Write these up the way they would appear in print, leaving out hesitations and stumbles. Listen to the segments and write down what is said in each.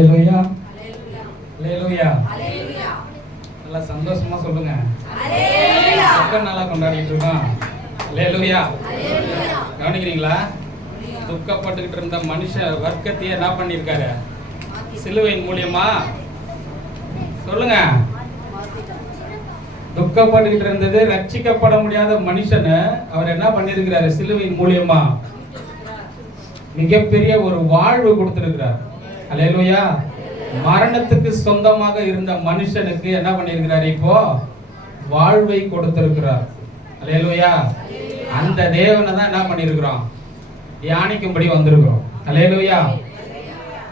அல்லேலூயா, அல்லேலூயா. நல்லா சந்தோஷமா சொல்லுங்க. துக்க நாளா கொண்டாடிட்டு இருக்கோம். அல்லேலூயா. கவனிக்கிறீங்களா? துக்கப்பட்டுக்கிட்டு இருந்த மனுஷ வர்க்கத்தையே என்ன பண்ணியிருக்காரு? சிலுவையின் மூலியமா சொல்லுங்க. துக்கப்பட்டுக்கிட்டு இருந்தது ரட்சிக்கப்பட முடியாத மனுஷனை அவர் என்ன பண்ணிருக்கிறாரு? சிலுவையின் மூலியமா மிகப்பெரிய ஒரு வாழ்வு கொடுத்திருக்கிறார். அல்லேலூயா. மரணத்துக்கு சொந்தமாக இருந்த மனுஷனுக்கு என்ன பண்ணிருக்கிறார்? இப்போ வாழ்வை கொடுத்திருக்கிறார். அல்லேலூயா. அந்த தேவனை தான் என்ன பண்ணிருக்கிறோம்? தியானிக்கும்படி வந்திருக்கிறோம். அல்லேலூயா,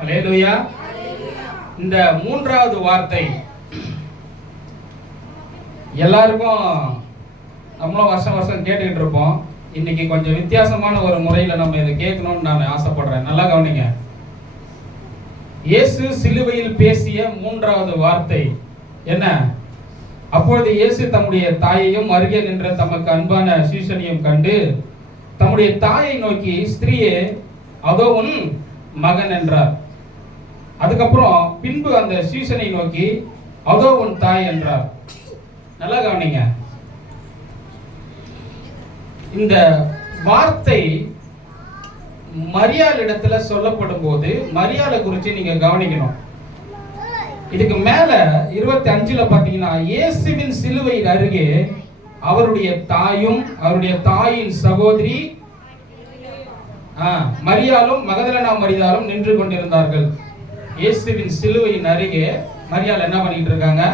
அல்லேலூயா. இந்த மூன்றாவது வார்த்தை எல்லாருக்கும் நம்மளும் வருஷம் வருஷம் கேட்டுக்கிட்டு இருப்போம். இன்னைக்கு கொஞ்சம் வித்தியாசமான ஒரு முறையில நம்ம இதை கேட்கணும்னு நான் ஆசைப்படுறேன். நல்லா கவனிங்க. இயேசு சிலுவையில் பேசிய மூன்றாவது வார்த்தை என்ன? அப்பொழுது இயேசு தம்முடைய தாயையும் அருகே நின்ற தமக்கு அன்பான சீஷனையும் கண்டு தம்முடைய தாயை நோக்கி, ஸ்திரீயே, அதோ உன் மகன் என்றார். அதுக்கப்புறம் பின்பு அந்த சீஷனை நோக்கி, அதோ உன் தாய் என்றார். நல்லா கவனிங்க. இந்த வார்த்தை மரியாள் இடத்துல சொல்லப்படும் போது மரியாளை குறித்து நீங்க கவனிக்கணும். இதுக்கு மேல 25ல பாத்தீங்கன்னா, இயேசுவின் சிலுவை அருகே அவருடைய தாயும் அவருடைய தாயின் சகோதரி மரியாளும் மகதலேனா மரியாளும் நின்று கொண்டிருந்தார்கள். இயேசுவின் சிலுவையின் அருகே மரியாள் என்ன பண்ணிட்டு இருக்காங்க?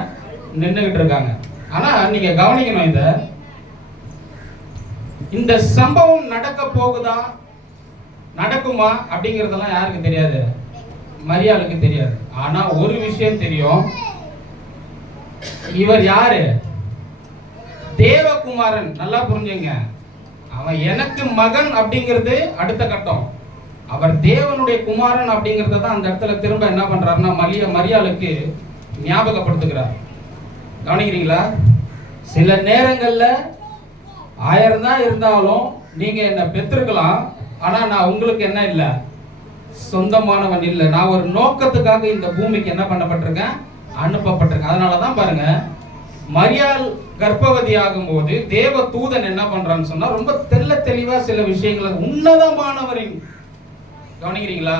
நின்றுகிட்டு இருக்காங்க. ஆனா நீங்க கவனிக்கணும், இந்த சம்பவம் நடக்க போகுதா நடக்குமா அப்படிங்கறதெல்லாம் யாருக்கு தெரியாது? மரியாளுக்கு தெரியாது. ஆனா ஒரு விஷயம் தெரியும். இவர் யாரு? தேவகுமாரன். நல்லா புரிஞ்சுங்க. அவன் எனக்கு மகன் அப்படிங்கிறது அடுத்த கட்டம். அவர் தேவனுடைய குமாரன் அப்படிங்கறத தான் அந்த இடத்துல திரும்ப என்ன பண்றாருன்னா மரியாளுக்கு ஞாபகப்படுத்துகிறார். கவனிக்கிறீங்களா? சில நேரங்கள்ல 1000 தான் இருந்தாலும் நீங்க என்ன பெற்றிருக்கலாம், ஆனா நான் உங்களுக்கு என்ன இல்லை? சொந்தமானவன் இல்லை. நான் ஒரு நோக்கத்துக்காக இந்த பூமிக்கு என்ன பண்ணப்பட்டிருக்கேன்? அனுப்பப்பட்டிருக்கேன். அதனாலதான் பாருங்க, மரியாள் கர்ப்பவதி ஆகும் போது தேவ தூதன் என்ன பண்றான்னு சொன்னா ரொம்ப தெளிவா சில விஷயங்களை உன்னதமானவரின், கவனிக்கிறீங்களா?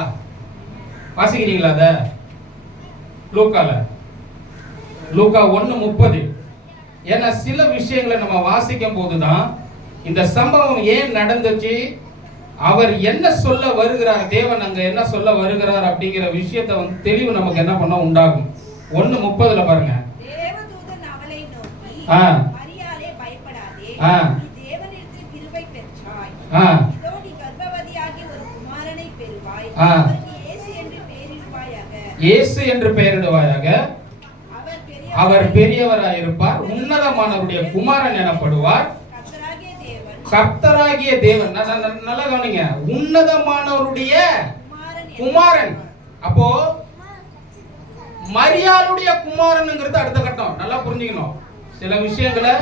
வாசிக்கிறீங்களா? அத லூக்கா 1:30. ஏன்னா சில விஷயங்களை நம்ம வாசிக்கும் போதுதான் இந்த சம்பவம் ஏன் நடந்துச்சு, அவர் என்ன சொல்ல வருகிறார், தேவன் அங்க என்ன சொல்ல வருகிறார் அப்படிங்கிற விஷயத்தை தெளிவு நமக்கு என்ன பண்ண உண்டாகும். 1:30 பாருங்க. தேவதூதன் அவளை நோக்கி, மரியாளே, பயப்படாதே, நீ தேவனிடத்தில் கிருபை பெற்றாய். இதோ நீ கர்ப்பவதியாகி ஒரு குமாரனை பெறுவாய். அவருக்கு இயேசு என்று பெயரிடுவாயாக. இயேசு என்று பெயரிடுவாயாக. அவர் பெரியவராய் இருப்பார். உன்னதமானவருடைய குமாரன் எனப்படுவார். கர்த்தராகிய தேவன். நல்லா கவனிங்க. உன்னதமானவருடைய குமாரன். அப்போ மரியாளுடைய குமாரன்ங்கிறது அடுத்த கட்டம். நல்லா புரிஞ்சுக்கணும். சில விஷயங்களை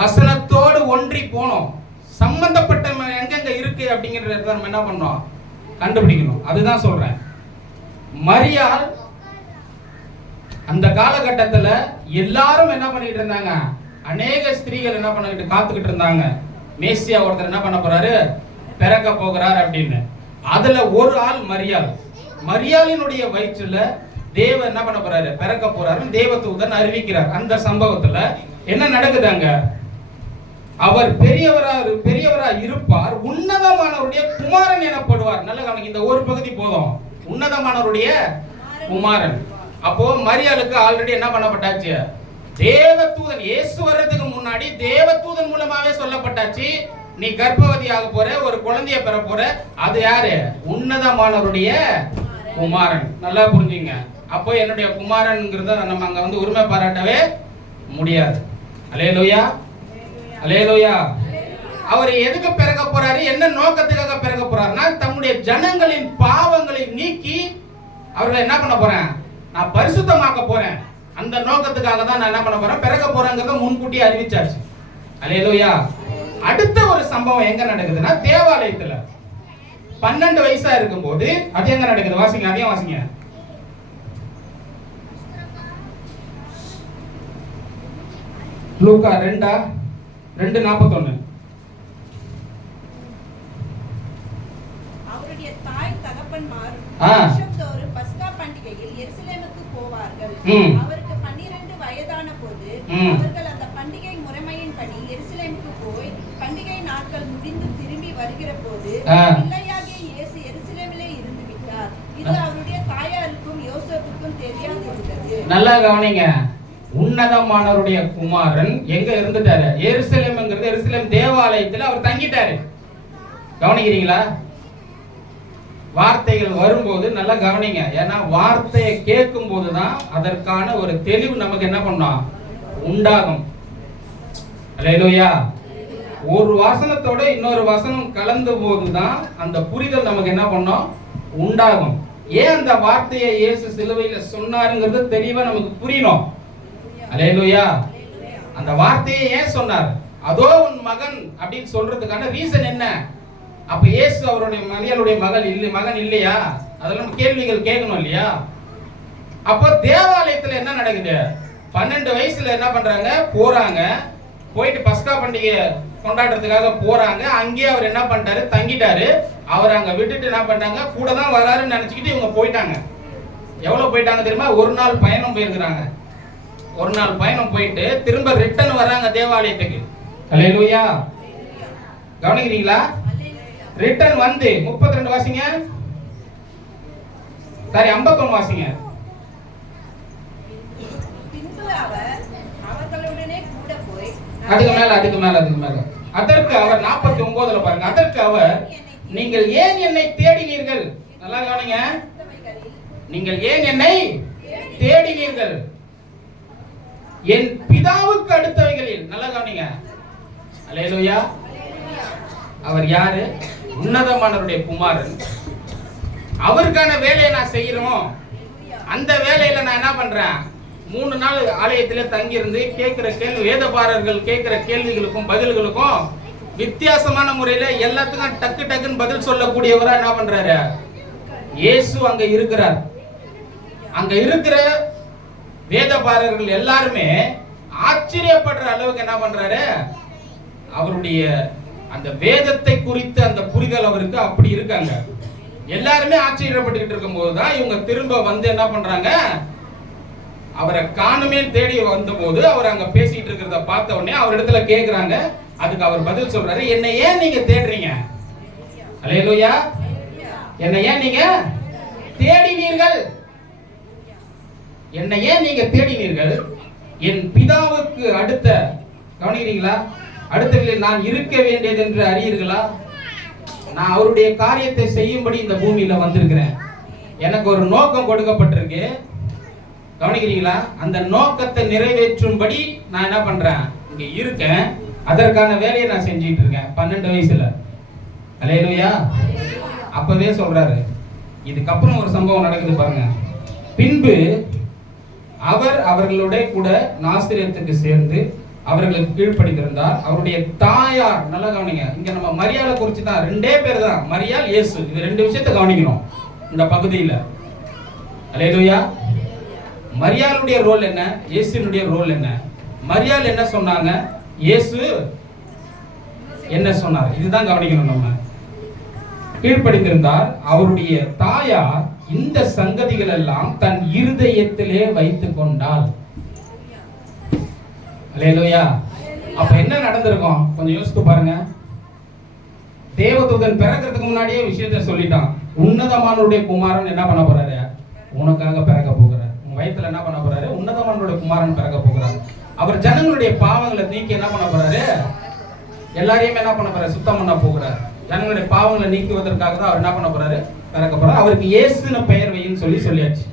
வசனத்தோடு ஒன்றி போனோம். சம்பந்தப்பட்ட எங்கெங்க இருக்கு அப்படிங்கறத நம்ம என்ன பண்ணோம்? கண்டுபிடிக்கணும். அதுதான் சொல்றேன். மரியாள் அந்த காலகட்டத்தில் எல்லாரும் என்ன பண்ணிட்டு இருந்தாங்க? அநேக ஸ்திரீகள் என்ன பண்ணிட்டு காத்துக்கிட்டு இருந்தாங்க. மேசியா ஒருத்தர் என்ன பண்ண போறாரு? பிறக்க போகிறார் அப்படின்னு. அதுல ஒரு ஆள் மரியாள். மரியாளினுடைய வயிற்றுல தேவன் என்ன பண்ண போறாரு? பிறக்க போறாரு. தேவதூதன் அறிவிக்கிறார். அந்த சம்பவத்துல என்ன நடக்குதாங்க? அவர் பெரியவரா இருப்பார். உன்னதமானவருடைய குமாரன் எனப்படுவார். நல்ல கவனிங்க. இந்த ஒரு பகுதி போதும். உன்னதமானவருடைய குமாரன். அப்போ மரியாளுக்கு ஆல்ரெடி என்ன பண்ணப்பட்டாச்சு? தேவதூதன். இயேசு வர்றதுக்கு முன்னாடி தேவதூதன் மூலமாவே சொல்லப்பட்டாச்சு, நீ கர்ப்பவதி ஆக போற, ஒரு குழந்தைய பெற போற. அது யாரு? உன்னதமானவருடைய குமாரன். நல்லா புரிஞ்சுங்க. அப்போ என்னுடைய குமாரன்ங்கிறத நம்ம அங்க உரிமை பாராட்டவே முடியாது. அல்லேலூயா, அல்லேலூயா. அவர் எதுக்கு பிறக்க போறாரு? என்ன நோக்கத்துக்காக பிறக்க போறாருன்னா, தம்முடைய ஜனங்களின் பாவங்களை நீக்கி அவர்களை என்ன பண்ண போறேன்? நான் பரிசுத்தமாக்க போறேன். அந்த நோக்கத்துக்காக தான் நான் என்ன பண்ண போறேன்? பிறக்க போறேங்கிறத முன்கூட்டி அறிவிச்சாச்சு. அல்லேலூயா. அடுத்த ஒரு சம்பவம் எங்க நடக்குதுன்னா, தேவாலயத்துல 12 வயசா இருக்கும்போது அது எங்க நடக்குது? வாசிங்க, அதையும் வாசிங்க. லூக்கா 2:41. அவருடைய தாய் தகப்பன்மார் வருஷந்தோறும் பஸ்கா பண்டிகையில் எருசலேமுக்கு போவார்கள். அவருக்கு 12 வயதான போது அவர்கள் அந்த பண்டிகை முறைமையின்படி எருசலேமுக்கு போய் பண்டிகை நாட்கள் முடிந்து திரும்பி வருகிற போது பிள்ளையாகிய இயேசு எருசலேமிலே இருந்து விட்டார். இது அவருடைய தாயாருக்கும் யோசேப்புக்கும் தெரியாதிருந்தது. நல்லா கவனிங்க. உன்னதமானவருடைய குமாரன் எங்க இருந்துட்டாரு? எருசலேம்ங்கிறது எருசலேம் தேவாலயத்தில் அவர் தங்கிட்டாரு. கவனிக்கிறீங்களா? வார்த்தைகள் வரும்போது நல்லா கவனிங்க. ஏன்னா வார்த்தையை கேட்கும் போதுதான் அதற்கான ஒரு தெளிவு நமக்கு என்ன பண்ணோம் உண்டாகும். அல்லேலூயா. ஒரு வசனத்தோட இன்னொரு வசனம் கலந்த போதுதான் அந்த புரிதல் நமக்கு என்ன பண்ணோம் உண்டாகும். ஏன் அந்த வார்த்தையை இயேசு சிலுவையில சொன்னாருங்கிறது தெளிவா நமக்கு புரியணும். அல்லேலூயா. அந்த வார்த்தையை ஏன் சொன்னார்? அதோ உன் மகன் அப்படின்னு சொல்றதுக்கான ரீசன் என்ன? அப்ப இயேசு அவருடைய மரியாளுடைய மகன் இல்லையா? அதெல்லாம் கேள்விகள் கேட்கணும் இல்லையா? அப்போ தேவாலயத்துல என்ன நடக்குது? 12 வயசுல என்ன பண்றாங்க? போறாங்க. போயிட்டு பஸ்கா பண்டிகை கொண்டாடுறதுக்காக போறாங்க. அங்கேயே அவர் என்ன பண்ணிட்டாரு? தங்கிட்டாரு. அவர் அங்க விட்டுட்டு என்ன பண்றாங்க? கூட தான் வராருன்னு நினைச்சுக்கிட்டு இவங்க போயிட்டாங்க. எவ்வளவு போயிட்டாங்க தெரியுமா? ஒரு நாள் பயணம் போயிருக்கிறாங்க. ஒரு நாள் பயணம் போயிட்டு திரும்ப ரிட்டர்ன் வராங்க தேவாலயத்துக்கு. அல்லேலூயா. கவனிக்கிறீங்களா? ரிட்டர்ன் வந்து 32 வாசிங்க. சரி 51 வாசிங்க. பின்பு அவர் அவர்களுடனே கூட போய் அதுக்கு மேல அதற்கு அவர் 49ல பாருங்க. அதற்கு அவர் நீங்கள் ஏன் என்னை தேடினீர்கள்? நல்லா கவனிங்க. நீங்கள் ஏன் என்னை தேடினீர்கள்? என் பிதாவுக்கு அடுத்தவைகளில். நல்லா கவனிங்க. அல்லேலூயா. அவர் யாரு? உன்னதமானவருடைய குமாரன். அவருக்கான வேலையை நான் செய்யறோம். அந்த வேலையில நான் என்ன பண்றேன்? 3 நாள் ஆலயத்திலே தங்கி இருந்து கேட்கிற கேள்வி, வேதபாரர்கள் கேட்கிற கேள்விகளுக்கும் பதில்களுக்கும் வித்தியாசமான முறையில எல்லாத்துக்கும் டக்குன்னு பதில் சொல்லக்கூடியவரா என்ன பண்றாரு? இயேசு அங்க இருக்கிறார். அங்க இருக்கிற வேதபாரர்கள் எல்லாருமே ஆச்சரியப்படுற அளவுக்கு என்ன பண்றாரு? அவருடைய அந்த வேதத்தை குறித்து அந்த புரிதல் அவருக்கு அப்படி இருக்காங்க. எல்லாருமே ஆச்சரியப்பட்டுக்கிட்டு இருக்கும் போதுதான் இவங்க திரும்ப வந்து என்ன பண்றாங்க? அவரை காணுமே தேடி வந்தபோது அவர் அங்க பேசிட்டு இருக்கிறத பார்த்த உடனே அவர் இடத்துல கேக்குறாங்க. அதுக்கு அவர் பதில் சொல்றாரு, என்னை ஏன் நீங்க தேடுறீங்க? அல்லேலூயா. என்னை ஏன் நீங்க தேடினீர்கள்? என்னை ஏன் நீங்க தேடினீர்கள்? என் பிதாவுக்கு அடுத்த, கவனிக்கிறீங்களா? அடுத்தவர்களில் நான் இருக்க வேண்டியது என்று அறியீர்களா? நான் அவருடைய காரியத்தை செய்யும்படி இந்த பூமியில வந்திருக்கிறேன். எனக்கு ஒரு நோக்கம் கொடுக்கப்பட்டிருக்கு. கவனிக்கிறீங்களா? அந்த நோக்கத்தை நிறைவேற்றும்படி நான் என்ன பண்றேன்? இங்க இருக்கேன். அதற்கான வேலையை நான் செஞ்சிட்டு இருக்கேன் 12 வயசுல. அல்லேலூயா. அப்பவே சொல்றாரு. இதுக்கப்புறம் ஒரு சம்பவம் நடக்குது பாருங்க. பின்பு அவர் அவர்களுடைய கூட நாசரேத்துக்கு சேர்ந்து அவர்களுக்கு கீழ்ப்படிந்திருந்தார். அவருடைய தாயார், நல்லா கவனிங்க. இங்க நம்ம மரியாதை குறிச்சு தான் 2 பேர் தான், மரியாள், இயேசு. இது 2 விஷயத்தை கவனிக்கணும் இந்த பகுதியில. அல்லேலூயா. மரியாளுடைய ரோல் என்ன? இயேசுனுடைய ரோல் என்ன? மரியாள் என்ன சொன்னாங்க? இயேசு என்ன சொன்னார்? இதுதான் கவனிக்கணும். நம்ம கீழ்ப்படிந்திருந்தார். அவருடைய தாயார் இந்த சங்கதிகள் எல்லாம் தன் இருதயத்திலே வைத்துக் கொண்டாள். அல்லேலூயா. அப்ப என்ன நடந்திருக்கும்? கொஞ்சம் யோசித்து பாருங்க. தேவதூதன் பிறக்கிறதுக்கு முன்னாடியே விஷயத்தை சொல்லிட்டான். உன்னதமானவருடைய குமாரன் என்ன பண்ண போறாரு? உனக்காக பிறக்க போகிறார். உன் வயித்துல என்ன பண்ண போறாரு? உன்னதமானவருடைய குமாரன் பிறக்க போகிறார். அவர் ஜனங்களுடைய பாவங்களை நீக்கி என்ன பண்ண போறாரு? எல்லாரையுமே என்ன பண்ண போறாரு? சுத்தம் பண்ண போகிறார். ஜனங்களுடைய பாவங்களை நீக்குவதற்காக தான் அவர் என்ன பண்ண போறாரு? பிறக்க போறார். அவருக்கு இயேசுன்னு பெயர் வைன்னு சொல்லியாச்சு.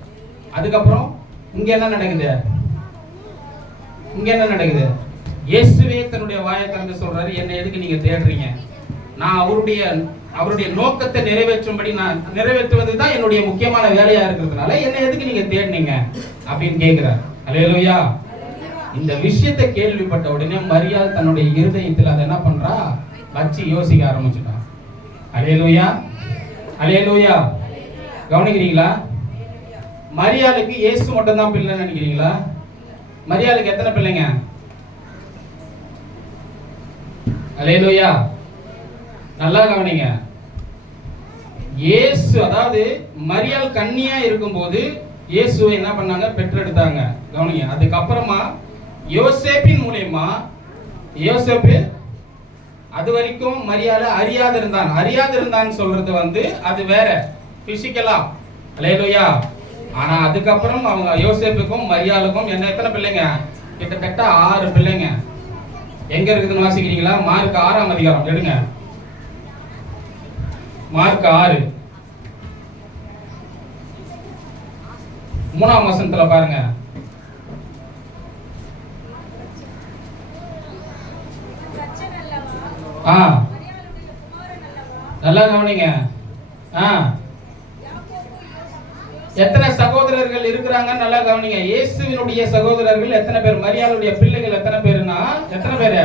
அதுக்கப்புறம் இங்க என்ன நடக்குது? இயேசுவே தன்னுடைய வாயை திறந்து சொல்றாரு, என்னை எதுக்கு நீங்க தேடுறீங்க? நான் அவருடைய நோக்கத்தை நிறைவேற்றும்படி நான் நிறைவேற்றுவதுதான் என்னுடைய முக்கியமான வேலையா இருக்கிறதுனால என்னை எதுக்கு நீங்க தேடுனீங்க அப்படின்னு கேட்கிறார். அல்லேலூயா. இந்த விஷயத்தை கேள்விப்பட்ட உடனே மரியாள் தன்னுடைய இருதயத்தில் அதை என்ன பண்றா? வச்சு யோசிக்க ஆரம்பிச்சுட்டா. அல்லேலூயா. அல்லேலூயா. கவனிக்கிறீங்களா? மரியாளுக்கு இயேசு மட்டும் தான் பிள்ளைன்னு நினைக்கிறீங்களா? மரியாளுக்கு எத்தனை பிள்ளைங்க? அல்லேலூயா. நல்லா கவனிங்க. இயேசு, அதாவது மரியாள் கன்னியா இருக்கும்போது இயேசுவை என்ன பண்ணாங்க? பெற்றெடுத்தாங்க. கவனிங்க. அதுக்கப்புறமா யோசேப்பின் மூலமா, யோசேப்பு அது வரைக்கும் மரியாதை அறியாது இருந்தான்னு சொல்றது அது வேற பிசிக்கலா. அல்லேலூயா. ஆனா அதுக்கப்புறம் அவங்க யோசேப்புக்கும் மரியாளுக்கும் எத்தனை பிள்ளைங்க? கிட்டத்தட்ட 6 பிள்ளைங்க. எங்க இருக்குதுன்னு வாசிக்கிறீங்களா? மார்க் 6ஆம் அதிகாரம் எடுங்க. மார்க் 6 3ஆம் வசனத்துல பாருங்க. நல்லா கவனிங்க. எத்தனை சகோதரர்கள் இருக்கிறாங்க? நல்லா கவனிங்க. இயேசுவினுடைய சகோதரர்கள் எத்தனை பேர்? மரியாளுடைய பிள்ளைகள் எத்தனை பேருன்னா எத்தனை பேரு?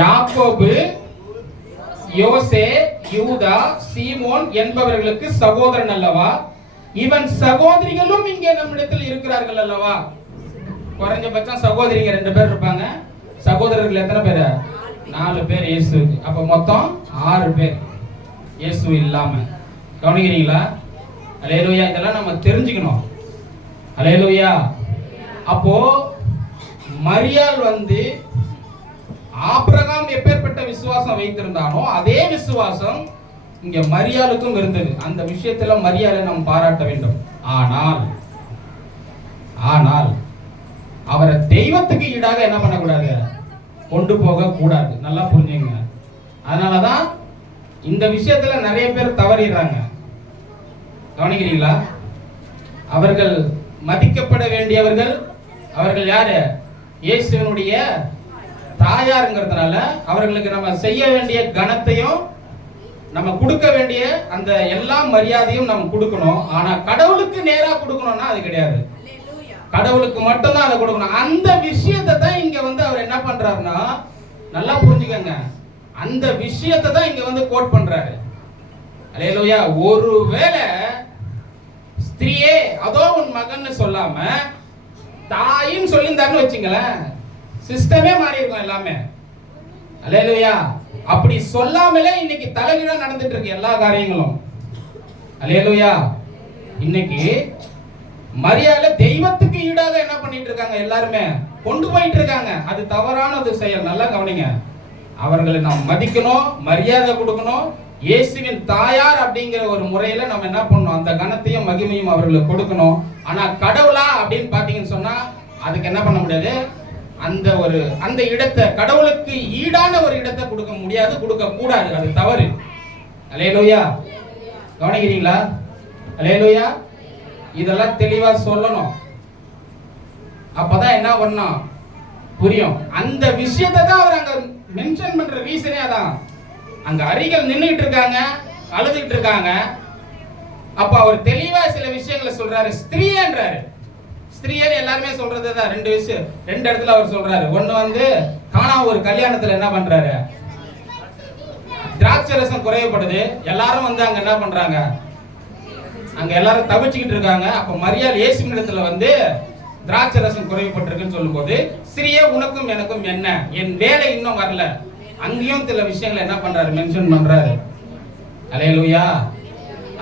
யாக்கோபு, யோசே, யூதா, சீமோன் என்பவர்களுக்கு சகோதரன் அல்லவா? இவன் சகோதரிகளும் இங்கே நம்மிடத்தில் இருக்கிறார்கள் அல்லவா? குறைஞ்சபட்சம் சகோதரிங்க 2 பேர் இருப்பாங்க. சகோதரர்கள் எத்தனை பேர்? 4 பேர் இயேசுக்கு. அப்ப மொத்தம் 6 பேர் இயேசு இல்லாம. கவனிக்கிறீங்களா? அல்லேலூயா. இதெல்லாம் நம்ம தெரிஞ்சுக்கணும். அல்லேலூயா. அப்போ மரியாள் ஆபிரகாம் எப்பேற்பட்ட விசுவாசம் வைத்திருந்தானோ அதே விசுவாசம் இங்க மரியாளுக்கும் இருந்தது. அந்த விஷயத்துல மரியாதை நாம் பாராட்ட வேண்டும். ஆனால் அவரை தெய்வத்துக்கு ஈடாக என்ன பண்ணக்கூடாது? கொண்டு போக கூடாது. நல்லா புரிஞ்சுங்க. அதனாலதான் இந்த விஷயத்துல நிறைய பேர் தவறிடுறாங்க. கவனிக்கிறீங்களா? அவர்கள் மதிக்கப்பட வேண்டியவர்கள். அவர்கள் யாரு? இயேசுவினுடைய தாயாருங்கிறதுனால அவர்களுக்கு நம்ம செய்ய வேண்டிய கனத்தையும் நம்ம கொடுக்க வேண்டிய அந்த எல்லா மரியாதையும் நம்ம கொடுக்கணும். ஆனா கடவுளுக்கு நேரா கொடுக்கணும்னா அது கிடையாது. கடவுளுக்கு மட்டும்தான் அதை கொடுக்கணும். அந்த விஷயத்தை தான் இங்க அவர் என்ன பண்றாருன்னா, நல்லா புரிஞ்சுக்கங்க, அந்த விஷயத்தை தான் இங்க கோட் பண்றாரு. அல்லேலூயா. ஒருவேளை ஸ்திரியே அதோ உன் மகன் சொல்லாம தாயின்னு சொல்லியிருந்தாருன்னு வச்சுங்களேன், சிஸ்டமே மாறி இருக்கும் எல்லாமே. அல்லேலூயா. அப்படி சொல்லாமலே இன்னைக்கு தலைகீழா நடந்துட்டு இருக்கு எல்லா காரியங்களும். அல்லேலூயா. இன்னைக்கு மரியாதை தெய்வத்துக்கு ஈடாக என்ன பண்ணிட்டு இருக்காங்க? எல்லாருமே கொண்டு போயிட்டு இருக்காங்க. அது தவறானது செயல். நல்லா கவனிங்க. அவர்களை நாம் மதிக்கணும், மரியாதை கொடுக்கணும். இயேசுவின் தாயார் அப்படிங்கிற ஒரு முறையில நம்ம என்ன பண்ணணும்? அந்த கனத்தையும் மகிமையும் அவர்களுக்கு கொடுக்கணும். ஆனா கடவுளா அப்படின்னு பாத்தீங்கன்னு சொன்னா அதுக்கு என்ன பண்ண முடியாது? அந்த இடத்தை, கடவுளுக்கு ஈடான ஒரு இடத்தை கொடுக்க முடியாது, கொடுக்க கூடாது. அது தவறு. அல்லேலூயா. கவனிக்கிறீங்களா? அல்லேலூயா. இதெல்லாம் தெளிவா சொல்லணும். அப்பதான் என்ன பண்ணணும்? புரியும். அந்த விஷயத்தை தான் அவர் அங்க மென்ஷன் பண்ற ரீசனே அதான். அங்க அரிகள் நின்னுட்டு இருக்காங்க, அழுதுகிட்டு இருக்காங்க. அப்ப அவர் தெளிவா சில விஷயங்களை சொல்றாரு. ஸ்திரீன்றாரு. ஸ்திரீயர் எல்லாருமே சொல்றதுதான். 2 விஷயம் 2 இடத்துல அவர் சொல்றாரு. ஒண்ணு காணா ஒரு கல்யாணத்துல என்ன பண்றாரு? திராட்சை ரசம் குறையப்படுது. எல்லாரும் அங்க என்ன பண்றாங்க? அங்க எல்லாரும் தவிச்சுக்கிட்டு இருக்காங்க. அப்ப மரியாள் இயேசுவினிடத்துல திராட்சை ரசம் குறையப்பட்டிருக்குன்னு சொல்லும்போது, ஸ்திரீயே உனக்கும் எனக்கும் என்ன? என் வேலை இன்னும் வரல. அங்கேயும் சில விஷயங்களை என்ன பண்றாரு? மென்ஷன் பண்றாரு. அல்லேலூயா.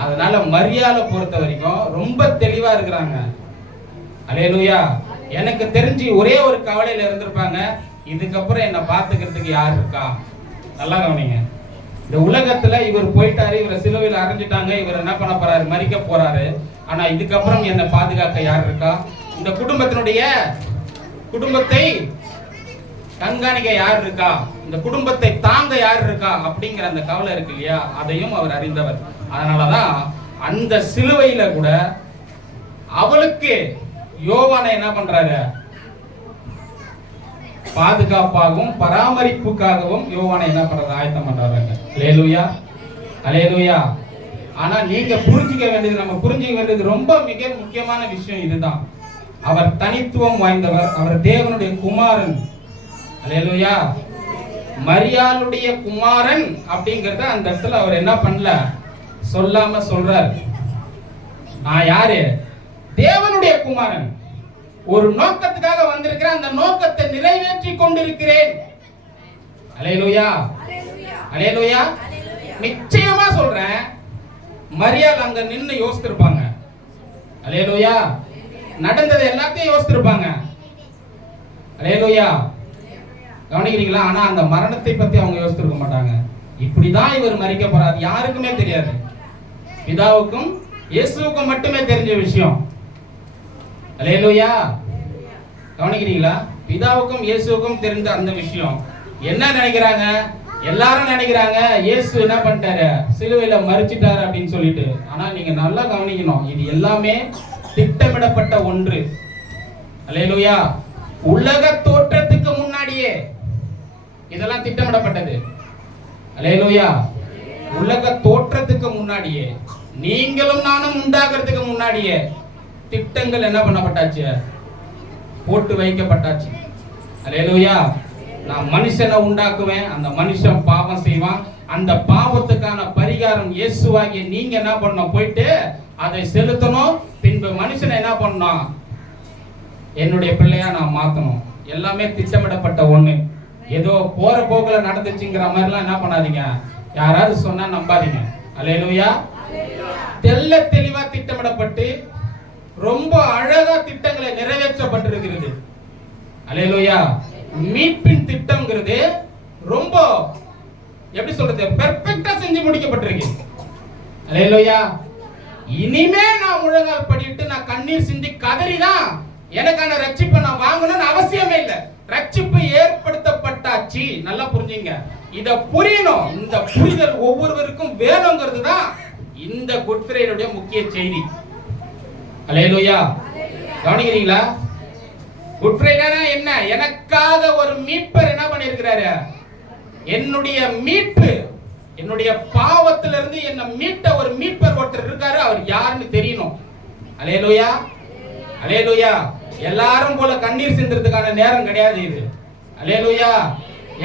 அதனால மரியாதை பொறுத்த வரைக்கும் ரொம்ப தெளிவா இருக்கிறாங்க. அல்லேலூயா. எனக்கு தெரிஞ்சு ஒரே ஒரு கவலையில இருந்திருப்பாங்க, இதுக்கப்புறம் என்ன பாத்துக்கிறதுக்கு யார் இருக்கா? நல்லா கவனிங்க. இந்த உலகத்துல இவர் போயிட்டாரு, இவரை சிலுவையில் அரைஞ்சிட்டாங்க, இவர் என்ன பண்ண போறாரு? மரிக்க போறாரு. ஆனா இதுக்கப்புறம் என்ன பாதுகாக்க யார் இருக்கா? இந்த குடும்பத்தை கண்காணிக்க யார் இருக்கா? இந்த குடும்பத்தை தாங்க யார் இருக்கா? அப்படிங்கிற அந்த கவலை இருக்கு இல்லையா? அதையும் அவர் அறிந்தவர். அதனாலதான் அந்த சிலுவையில கூட அவளுக்கு யோவானை என்ன பண்றாரு? பாதுகாப்பாகவும் பராமரிப்புக்காகவும் யோவானை என்ன பண்றது? ஆயத்தம் பண்றாங்க. அல்லேலூயா. அல்லேலூயா. ஆனா நீங்க புரிஞ்சுக்க வேண்டியது, நம்ம புரிஞ்சுக்க வேண்டியது ரொம்ப மிக முக்கியமான விஷயம் இதுதான். அவர் தனித்துவம் வாய்ந்தவர். அவர் தேவனுடைய குமாரன். அல்லேலூயா. மரியாளுடைய குமாரன் அப்படிங்கறத அந்த இடத்துல அவர் என்ன பண்ணல, சொல்லாம சொல்றார். நான் யாரு? தேவனுடைய குமாரன். ஒரு நோக்கத்துக்காக வந்திருக்கிறேன், அந்த நோக்கத்தை நிறைவேற்றி கொண்டிருக்கிறேன். அல்லேலூயா, அல்லேலூயா. நிச்சயமா சொல்றேன், மரியாள் அங்க நின்னு யோசித்திருப்பாங்க. அல்லேலூயா. நடந்தது எல்லாத்தையும் யோசித்திருப்பாங்க. அல்லேலூயா. கவனிக்கிறீங்களா? ஆனா அந்த மரணத்தை பத்தி அவங்க யோசித்திருக்க மாட்டாங்க. இப்படிதான் இவர் மரிக்க போறார் யாருக்குமே தெரியாது. பிதாவுக்கும் இயேசுவுக்கும் மட்டுமே தெரிஞ்ச விஷயம். அல்லேலூயா. கவனிக்கிறீங்களா? பிதாவுக்கும் இயேசுவுக்கும் தெரிந்த அந்த விஷயம். என்ன நினைக்கிறாங்க? எல்லாரும் நினைக்கிறாங்க இயேசு என்ன பண்ணிட்டாரு, சிலுவையில மரிச்சிட்டாரு அப்படின்னு சொல்லிட்டு. ஆனா நீங்க நல்லா கவனிக்கணும், இது எல்லாமே திட்டமிடப்பட்ட ஒன்று. அல்லேலூயா. உலக தோற்றத்துக்கு முன்னாடியே இதெல்லாம் திட்டமிடப்பட்டது. அல்லேலூயா. உலக தோற்றத்துக்கு முன்னாடியே, நீங்களும் நானும் உண்டாகிறதுக்கு முன்னாடியே திட்டங்கள் என்ன பண்ணப்பட்டாச்சு, போட்டு வைக்கப்பட்டாச்சு. அல்லேலூயா. நான் மனுஷனை உண்டாக்குவேன், அந்த மனுஷன் பாவம் செய்வான், அந்த பாவத்துக்கான பரிகாரம் இயேசுவாகிய நீங்க என்ன பண்ணணும், போயிட்டு அதை செலுத்தணும். பின்பு மனுஷனை என்ன பண்ணணும், என்னுடைய பிள்ளையா நான் மாத்தணும். எல்லாமே திட்டமிடப்பட்ட ஒண்ணு. ஏதோ போற போக்குல நடந்துச்சுங்கிற மாதிரிலாம் என்ன பண்ணாதீங்க, யாராவது சொன்னா நம்பாதீங்க. அல்லேலூயா. தெள்ள தெளிவா திட்டமிடப்பட்டு ரொம்ப அழகா திட்டங்களை நிறைவேற்றப்பட்டிருக்கிறது. அல்லேலூயா. மீட்பின் திட்டம்ங்கிறது ரொம்ப எப்படி சொல்றது, பெர்ஃபெக்ட்டா செஞ்சு முடிக்கப்பட்டிருக்கு. அல்லேலூயா. இனிமே நான் முழங்கால் படிட்டு நான் கண்ணீர் சிந்தி கதறிதான் எனக்கான ரட்சிப்பை நான் வாங்கணும்னு அவசியமே இல்லை. ரட்சிப்பு ஏற்படுத்தப்பட்டாச்சு. நல்லா புரிஞ்சுங்க, இத புரியணும். இந்த புரிதல் ஒவ்வொருவருக்கும் வேணுங்கிறது தான் இந்த குட் ஃப்ரைடே முக்கிய செய்தி. அல்லேலூயா. கவனிக்கிறீங்களா? குட் ஃப்ரைடேனா என்ன? எனக்காக ஒரு மீட்பர் என்ன பண்ணியிருக்கிறாரு, என்னுடைய மீட்பு, என்னுடைய பாவத்திலிருந்து என்ன மீட்ட ஒரு மீட்பர் ஒருத்தர் இருக்காரு. அவர் யாருன்னு தெரியணும். அல்லேலூயா, அல்லேலூயா. எல்லாரும் போல கண்ணீர் சிந்துறதுக்கான நேரம் கிடையாது இது. அல்லேலூயா.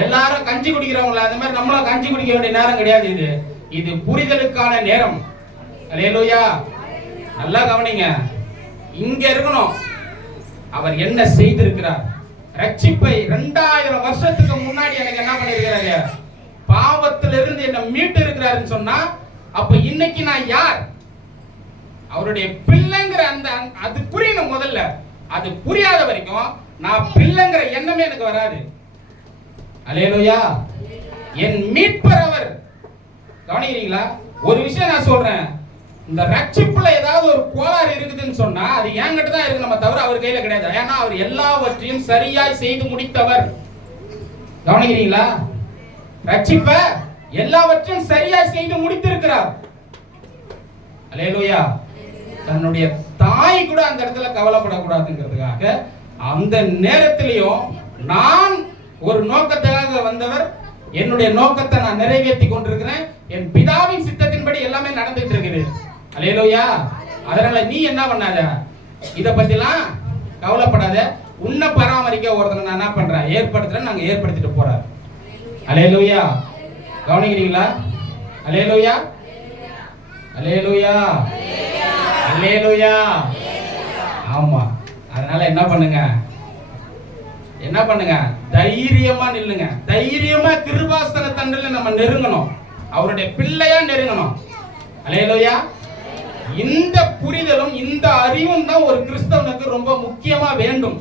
எல்லாரும் கஞ்சி குடிக்கிறவங்கள அந்த மாதிரி நம்மளும் கஞ்சி குடிக்க வேண்டிய நேரம் கிடையாது இது. இது புரிதலுக்கான நேரம். அல்லேலூயா. நல்லா கவனிங்க, இங்க இருக்கணும். அவர் என்ன செய்திருக்கிறார், ரட்சிப்பை 2000 வருஷத்துக்கு முன்னாடி எனக்கு என்ன பண்ணிருக்கிறாரு, பாவத்திலிருந்து என்ன மீட்டு இருக்கிறாருன்னு சொன்னா, அப்ப இன்னைக்கு நான் யார், அவருடைய பிள்ளைங்கிற அந்த அது புரியணும் முதல்ல. அது புரியாத வரைக்கும் நான் பிள்ளைங்கிற எண்ணமே எனக்கு வராது. அல்லேலூயா. என் மீட்பர் அவர். கவனிக்கிறீங்களா? ஒரு விஷயம் நான் சொல்றேன், இந்த ரட்சிப்புல ஏதாவது ஒரு கோளாறு இருக்குதுன்னு சொன்னா அது என்கிட்ட தான் இருக்கு, நம்ம தவிர அவர் கையில கிடையாது. ஏன்னா அவர் எல்லாவற்றையும் சரியாய் செய்து முடித்தவர். கவனிக்கிறீங்களா? ரட்சிப்ப எல்லாவற்றையும் சரியாய் செய்து முடித்திருக்கிறார். அல்லேலூயா. தன்னுடைய தாய் கூட அந்த இடத்துல கவலைப்படக்கூடாதுங்கிறதுக்காக அந்த நேரத்திலையும் நான் ஒரு நோக்கத்துக்காக வந்தவர், என்னுடைய நோக்கத்தை நான் நிறைவேற்றி கொண்டிருக்கிறேன், என் பிதாவின் சித்தத்தின்படி எல்லாமே நடந்துட்டு இருக்குது. அல்லேலூயா. அதனால நீ என்ன பண்ணாத, இத பத்திலாம் கவலைப்படாத. உன்னை பராமரிக்க ஒருத்தனை நான் என்ன பண்றேன், ஏற்படுத்துறேன், நாங்க ஏற்படுத்திட்டு போறார். அல்லேலூயா. கவனிக்கிறீங்களா? அல்லேலூயா, அல்லேலூயா, அல்லேலூயா. ஆமா. அதனால என்ன பண்ணுங்க, என்ன பண்ணுங்க, தைரியமா நில்லுங்க. தைரியமா கிருபாசன தண்டல நம்ம நெருங்கணும், அவருடைய பிள்ளையா நெருங்கணும். அல்லேலூயா. இந்த புரிதலும் இந்த அறிவும் தான் ஒரு கிறிஸ்தவனுக்கு ரொம்ப முக்கியமா வேண்டும்.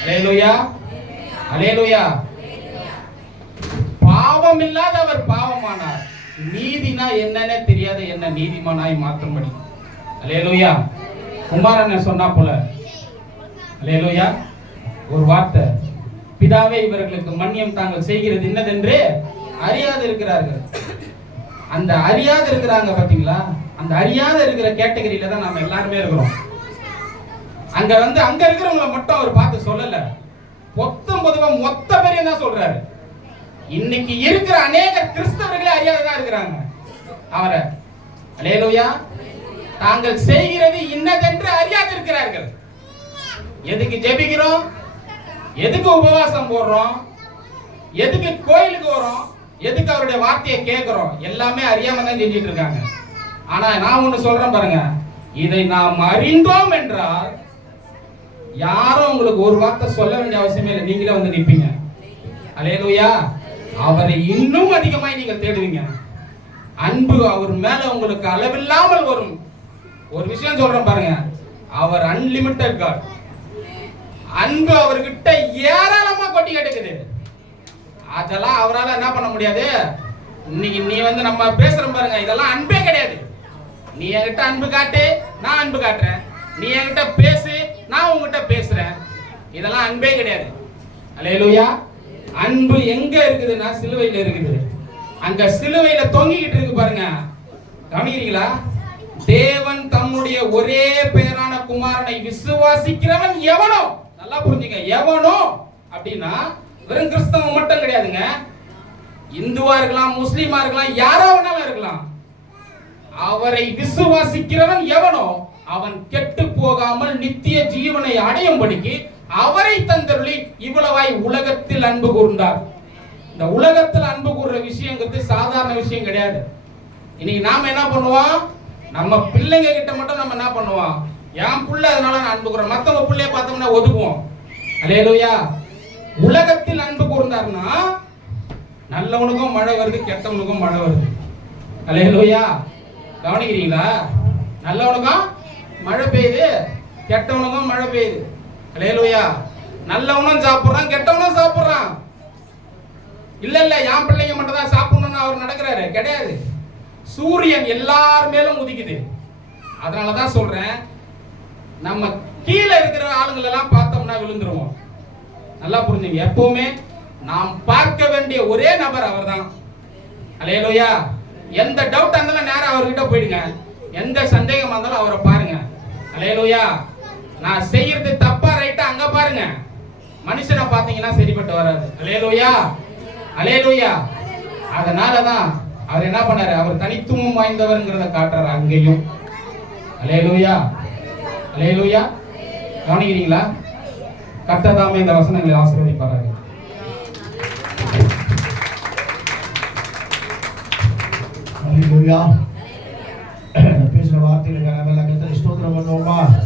அல்லேலூயா, அல்லேலூயா. பாவம் இல்லாத அவர் பாவமானார், நீதினா என்னன்னே தெரியாத என்ன நீதிமானாய் மாற்றும்படி. அல்லேலூயா. குமாரன் சொன்னா போல, அல்லேலூயா, ஒரு வார்த்தை, பிதாவே இவர்களுக்கு மன்னியம் தாங்கள் செய்கிறது இன்னதென்று அறியாது இருக்கிறார்கள். அந்த அறியாது இருக்கிறாங்க பாத்தீங்களா, அந்த அறியாத இருக்கிற கேட்டகரியில தான் நாம எல்லாருமே இருக்கிறோம். அங்க அங்க இருக்கிறவங்களை மட்டும் அவர் பார்த்து சொல்லல, பொதுவா மொத்த பேரையும் தான் சொல்றாரு. இன்னைக்கு இருக்கிற அநேக கிறிஸ்தவர்களே அறியாததான் இருக்கிறாங்க அவரை. அல்லேலூயா. தாங்கள் செய்கிறது இன்னதென்று அறியாது இருக்கிறார்கள். எதுக்கு ஜெபிக்கிறோம், எதுக்கு உபவாசம் போடுறோம், எதுக்கு கோயிலுக்கு வரோம், எதுக்கு அவருடைய வார்த்தையை கேட்கிறோம், எல்லாமே அறியாம தான் செஞ்சிட்டு இருக்காங்க. ஆனா நான் ஒண்ணு சொல்றேன் பாருங்க, இதை நாம் அறிந்தோம் என்றால் யாரும் உங்களுக்கு ஒரு வார்த்தை சொல்ல வேண்டிய அவசியமே இல்லை, நீங்களே வந்து நிப்பீங்க. அல்லேலூயா. அவரை இன்னும் அதிகமாய் நீங்கள் தேடுவீங்க. அன்பு அவர் மேல உங்களுக்கு அளவில்லாமல் வரும். ஒரு விஷயம் சொல்றேன் பாருங்க, அவர் அன்லிமிட்டட் காட். அன்பு அவர்கிட்ட ஏராளமா கொட்டி கிடக்குது. அதெல்லாம் அவரால் என்ன பண்ண முடியாது. இன்னைக்கு நீ வந்து நம்ம பேசுறோம் பாருங்க, இதெல்லாம் அன்பே கிடையாது. நீ என்கிட்ட அன்பு காட்டு, நான் அன்பு காட்டுறேன். நீ என்கிட்ட பேசு, நான் உங்ககிட்ட பேசுறேன். இதெல்லாம் அன்பே கிடையாது. அல்லேலூயா. அன்பு எங்க இருக்குதுன்னா சிலுவையில இருக்குது. அங்க சிலுவையில தொங்கிக்கிட்டு இருக்கு பாருங்க, கவனிக்கிறீங்களா? தேவன் தம்முடைய ஒரே பேரான குமாரனை விசுவாசிக்கிறவன் எவனோ, நல்லா புரிஞ்சுங்க, எவனோ அப்படின்னா வெறும் கிறிஸ்தவன் மட்டும் கிடையாதுங்க. இந்துவா இருக்கலாம், முஸ்லீமா இருக்கலாம், யாரோ வேணாலும் இருக்கலாம். அவரை விசுவாசிக்கிறவன் எவனோ அவன் கெட்டு போகாமல் நித்திய ஜீவனை அடையும்படிக்கு அவரை தந்தருளி இவ்வளவாய் உலகத்தில் அன்பு கூர்ந்தார். இந்த உலகத்தில் அன்பு கூறுற விஷயங்கிறது சாதாரண விஷயம் கிடையாது. இன்னைக்கு நாம என்ன பண்ணுவோம், நம்ம பிள்ளைங்க கிட்ட மட்டும் நம்ம என்ன பண்ணுவோம், என் புள்ள அதனால நான் அன்பு கூறுறேன், மத்தவங்க பிள்ளைய பார்த்தோம்னா ஒதுக்குவோம். அல்லேலூயா. உலகத்தில் அன்பு கூர்ந்தார்னா நல்லவனுக்கும் மழை வருது, கெட்டவனுக்கும் மழை வருது. அல்லேலூயா. கவனிக்கிறீங்களா? நல்லவனுக்கும் மழை பெய்யுது, கெட்டவனுக்கும் மழை பெய்யுது. அல்லேலூயா. நல்லவனும் சாப்பிடுறான், கெட்டவனும் சாப்பிடுறான். இல்ல இல்ல என் பிள்ளைங்க மட்டும் தான் சாப்பிடணும்னு அவர் நடக்கிறாரு, கிடையாது. சூரியன் எல்லார் மேலும் உதிக்குது. அதனாலதான் சொல்றேன், நம்ம கீழே இருக்கிற ஆளுங்களை எல்லாம் பார்த்தோம்னா விழுந்துருவோம். நல்லா புரிஞ்சுங்க, எப்பவுமே நாம் பார்க்க வேண்டிய ஒரே நபர் அவர்தான். அல்லேலூயா. எந்த டவுட் இருந்தாலும் நேரா அவர்கிட்ட போயிடுங்க, எந்த சந்தேகமா இருந்தாலும் அவரை பாருங்க. அல்லேலூயா. நான் செய்யறது தப்பா ரைட்டா அங்க பாருங்க, மனுஷனை பார்த்தீங்கன்னா சரிப்பட்டு வராது. அல்லேலூயா. அல்லேலூயா. அதனாலதான் அவர் என்ன பண்ணாரு, அவர் தனித்துவம் வாய்ந்தவர்ங்கிறத காட்டுறாரு அங்கேயும். அல்லேலூயா. அல்லேலூயா. கவனிக்கிறீங்களா? கர்த்தர் இந்த வசனங்களை ஆசீர்வதிப்பார்கள். அல்லேலூயா. பேசுற வார்த்தைகளுக்காக கர்த்தரை ஸ்தோத்திரம் பண்ணுவோமா?